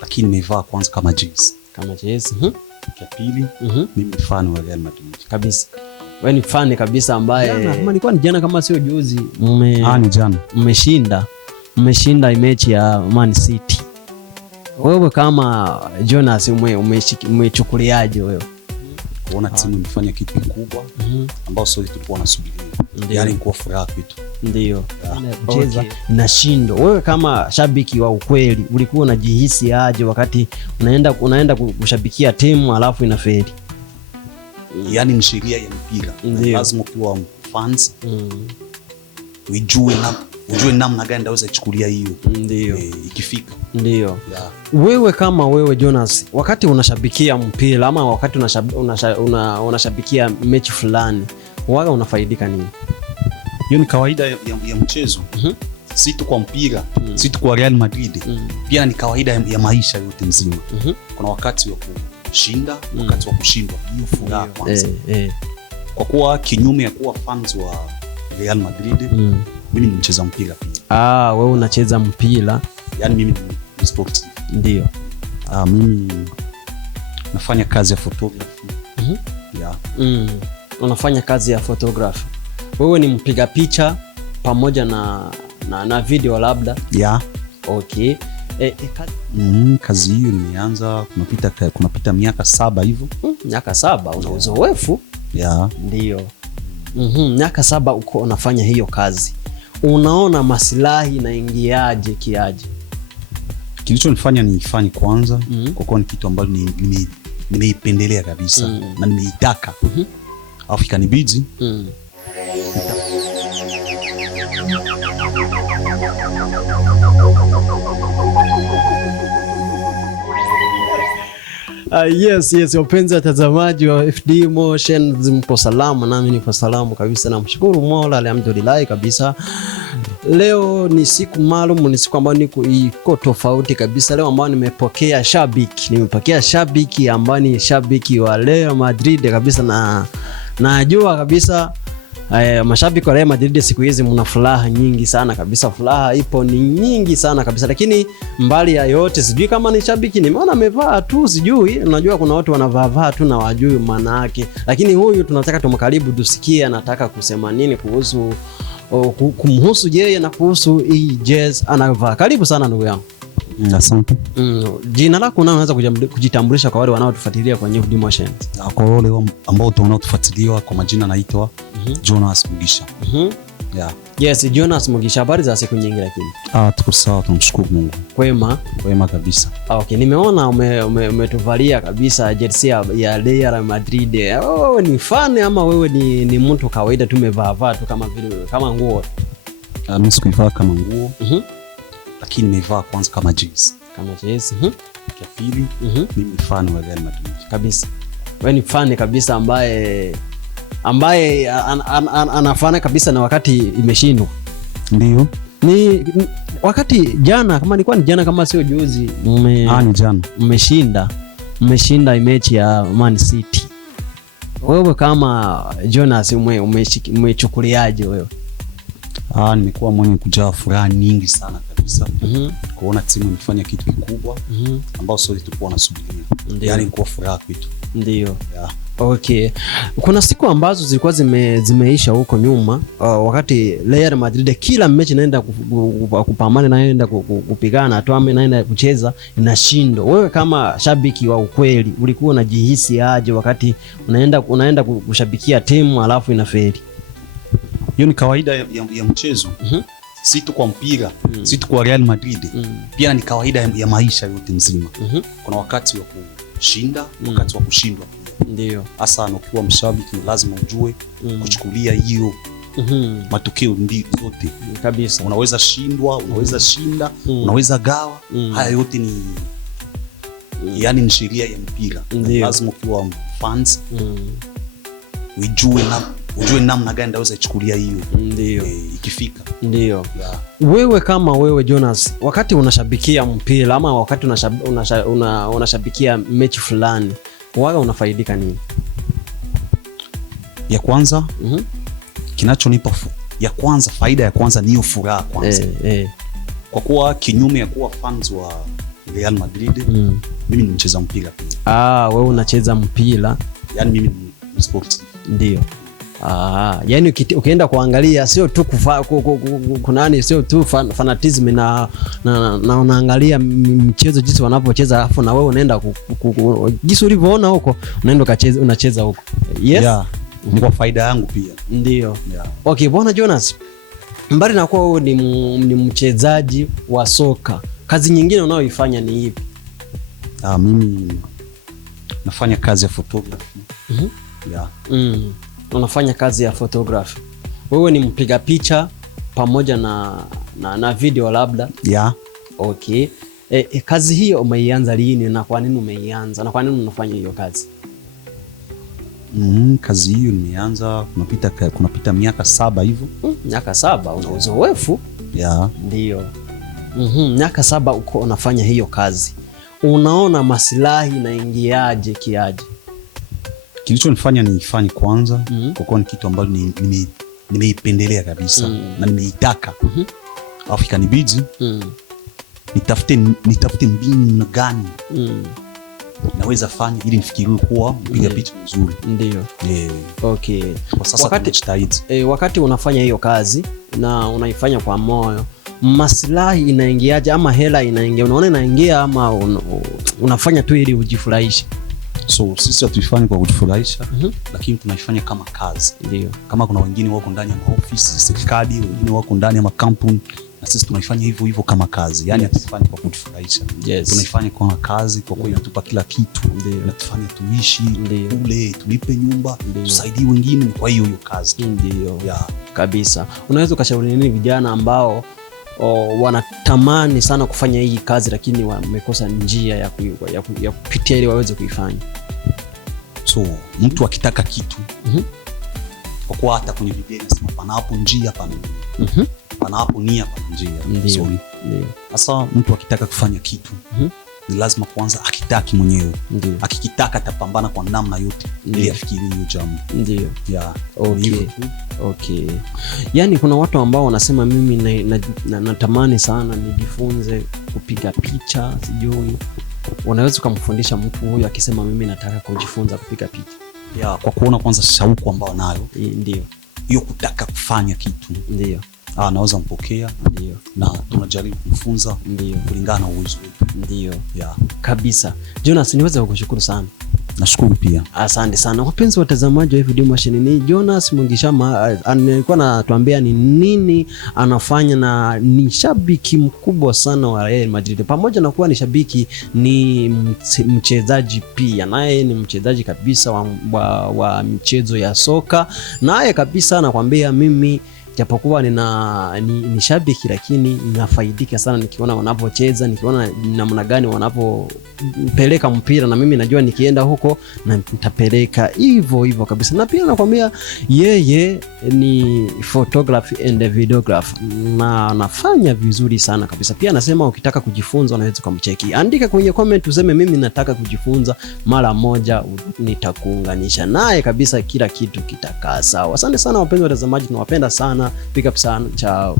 Lakini nimevaa kwanza kama jezi. Kama jezi. Ya pili, mimi ni fan wa Real Madrid. Kabisa. Wewe ni fan kabisa ambaye kama ilikuwa ni jana kama sio juzi ni jana. Mmeshinda mechi ya Man City. Wewe kama Jonas umechukuliaje wewe? Kuona timu imefanya kitu kikubwa ambao sote tulikuwa tunasubiria. Yaani kwa furaha kwetu. Ndio. Kucheza inashindwa. Wewe kama shabiki wa ukweli ulikuwa unajihisi aje wakati unaenda kushabikia timu alafu inafeli? Yaani ni sheria ya mpira. Lazima ukiwa fans ujue namna gani ndaweza kuchukulia hiyo. Ndio. Ikifika. Ndio. Wewe kama wewe Jonas, wakati unashabikia mpira ama wakati unashabikia mechi fulani, waga unafaidika nini? Hiyo ni kawaida ya mchezo. Si tu kwa mpira, si tu kwa Real Madrid. Pia ni kawaida ya maisha yote mzima. Kuna wakati wa kushinda, wakati wa kushindwa. Hiyo furaha kwanza. Kwa kuwa kinyume ya kuwa fans wa Real Madrid, mimi ni mcheza mpira pia. Wewe unacheza mpira. Yaani mimi ni sportive. Ndio. Mimi nafanya kazi ya photography. Unafanya kazi ya photography. Wewe ni mpiga picha pamoja na video labda? Okay. Kazi hiyo nimeanza kunapita miaka 7 hivyo. Miaka 7 una uzoefu? Ndio. Miaka 7 uko unafanya hiyo kazi. Unaona maslahi inaingiaje kiaje? Kilichonifanya nifanye kwanza kwa kuwa ni kitu ambalo nimeipendelea kabisa na nimeitaka. Alafu ikanibidi Yes, wapenzi watazamaji wa FD Motions, mpo salama, nami niko salama kabisa, namshukuru Mola, alhamdulillah kabisa. Leo ni siku maalum, ni siku ambayo iko tofauti kabisa. Leo ambayo nimepokea shabiki ambaye ni shabiki wa Real Madrid kabisa, na najua kabisa mashabiki wa Real Madrid siku hizi mna furaha nyingi sana kabisa. Furaha ipo ni nyingi sana kabisa, lakini mbali ya yote sijui kama ni shabiki, nimeona amevaa tu, sijui. Unajua kuna watu wanavaa tu na wajui maana yake, lakini huyu tunataka tumkaribu tusikie anataka kusema nini kuhusu kumhusu yeye na kuhusu hii jazz anavaa. Karibu sana ndugu yangu. Asante. Jina lako unaweza kujitambulisha kwa wale wanaotufuatilia kwenye FD Motions? Kwa wale ambao wanaotufuatilia, kwa majina naitwa Jonas Mugisha. Yes, Jonas Mugisha, habari za siku nyingi lakini? Tuko sawa, tunamshukuru Mungu. Kwema kabisa. Okay, nimeona umetuvalia kabisa jersey ya Real Madrid. Wewe ni fan ama wewe ni mtu kawaida tu umevaa tu kama nguo? Mimi sikuivaa kama nguo. Lakini nimevaa kwanza kama jezi. Ya pili, mimi ni fan wa Real Madrid. Kabisa. Wewe ni fan kabisa ambaye anafana kabisa na wakati imeshindwa. Ndio. Ni wakati jana, kama ilikuwa ni jana kama sio juzi, ni jana. Mmeshinda mechi ya Man City. Wewe kama Jonas umechukuliaje wewe? Nimekuwa mwenye kujaa furaha nyingi sana kabisa. Kuona timu imefanya kitu kikubwa ambao sote tulikuwa tunasubiria. Yaani kwa furaha kwetu. Ndio. Okay. Kuna siku ambazo zilikuwa zimeisha huko nyuma, wakati Real Madrid kila mechi naenda kupambana, naenda kupigana tu, naenda kucheza, inashindwa. Wewe kama shabiki wa ukweli ulikuwa unajihisi aje wakati unaenda kushabikia timu alafu inafeli? Hiyo ni kawaida ya mchezo. Si tu kwa mpira, si tu kwa Real Madrid. Pia ni kawaida ya maisha yote mzima. Kuna wakati wa kushinda, wakati wa kushindwa. Ndio. Hasa ukiwa mshabiki lazima ujue kuchukulia hiyo matokeo zote. Kabisa. Unaweza shindwa, unaweza shinda, unaweza gawa. Haya yote ni yaani ni sheria ya mpira. Lazima ukiwa fans ujue namna gani ndaweza kuchukulia hiyo. Ndio. Ikifika. Ndio. Wewe kama wewe Jonas, wakati unashabikia mpira ama wakati unashabikia mechi fulani, waga unafaidika nini? Ya kwanza, kinachonipa faida ya kwanza ni hiyo furaha kwanza. Kwa kuwa kinyume ya kuwa fans wa Real Madrid. Mimi ni mcheza mpira pia. Wewe unacheza mpira. Yani mimi ni sports. Ndio. Yani ukienda kuangalia sio tu kunani, sio tu fanatism na unaangalia mchezo jinsi wanapocheza, afu na wewe unaenda jinsi ulivyoona huko unaenda unacheza huko. Yes. Yeah. Kwa faida yangu pia. Ndio. Yeah. Okay, bwana Jonas, mbali na kuwa wewe ni mchezaji wa soka, kazi nyingine unayoifanya ni ipi? Mimi nafanya kazi ya photography. Yeah. Unafanya kazi ya photography. Wewe ni mpiga picha pamoja na video labda? Yeah. Okay. Kazi hiyo umeianza lini na kwa nini umeianza na kwa nini unafanya hiyo kazi? Kazi hiyo nimeanza kunapita miaka 7 hivyo. Miaka 7, una uzoefu? Yeah. Ndio. Miaka 7 uko unafanya hiyo kazi. Unaona maslahi inaingiaje kiaje? Kilichonifanya niifanye kwanza kwa kuwa ni kitu ambalo nimeipendelea kabisa na nimeitaka. Alafu ikanibidi nitafute mbinu gani naweza fanya ili nifikirie kuwa mpiga picha mzuri. Ndio. Okay. Kwa sasa wakati unafanya hiyo kazi na unaifanya kwa moyo, maslahi inaingiaje ama hela inaingia? Unaona inaingia ama unafanya tu ili ujifurahishe? So sisi hatuifanyi kwa kujifurahisha, lakini tunaifanya kama kazi. Ndio. Kama kuna wengine wako ndani ya maofisi ya serikali, wengine wako ndani ya makampuni, na sisi tunaifanya hivyo hivyo kama kazi. Yani hatuifanyi kwa kujifurahisha. Yes. Tunaifanya kama kazi kwa kweli, inatupa kila kitu. Inatufanya tuishi, ule tulipe nyumba, tusaidie wengine, kwa hiyo kazi. Ndio. Yeah. Kabisa. Unaweza ukashauri nini vijana ambao wanatamani sana kufanya hii kazi lakini wamekosa njia ya kupitia ili waweze kuifanya? So mtu akitaka kitu kwa kuwa hata kwenye Biblia inasema panapo njia pana panapo nia pana njia. So sasa mtu akitaka kufanya kitu ni lazima kwanza akitaki mwenyewe. Akikitaka atapambana kwa namna yote ili afikirie hiyo jambo. Ndio. Yeah. Okay. Yani kuna watu ambao wanasema mimi natamani sana nijifunze kupiga picha, sijui. Unaweza kumfundisha mtu huyu akisema mimi nataka kujifunza kupiga picha? Yeah, kwa kuona kwanza shauku ambao nayo. Ndio. Hiyo kutaka kufanya kitu. Ndio. Naweza mpokea. Ndio. Na tunajaribu kumfunza kulingana na uwezo wetu. Ndio. Yeah. Kabisa. Jonas, niweza kukushukuru sana. Nashukuru pia. Asante sana. Wapenzi watazamaji wa FD Motion, ni Jonas Mungishama alikuwa anatuambia ni nini anafanya, na ni shabiki mkubwa sana wa Real Madrid. Pamoja na kuwa ni shabiki, ni mchezaji pia. Naye ni mchezaji kabisa wa michezo ya soka. Naye kabisa anakuambia mimi japokuwa ni shabiki lakini ninafaidika sana nikiona wanapocheza, nikiona namna gani wanapopeleka mpira, na mimi najua nikienda huko na nitapeleka hivyo kabisa. Na pia nakwambia yeye ni photography and videographer na anafanya vizuri sana kabisa. Pia anasema ukitaka kujifunza unaweza kumcheki. Andika kwenye comment useme mimi nataka kujifunza, mara moja nitakuunganisha naye kabisa, kila kitu kitakaa sawa. Asante sana wapenzi watazamaji, tunawapenda sana. Pick up sana. Ciao.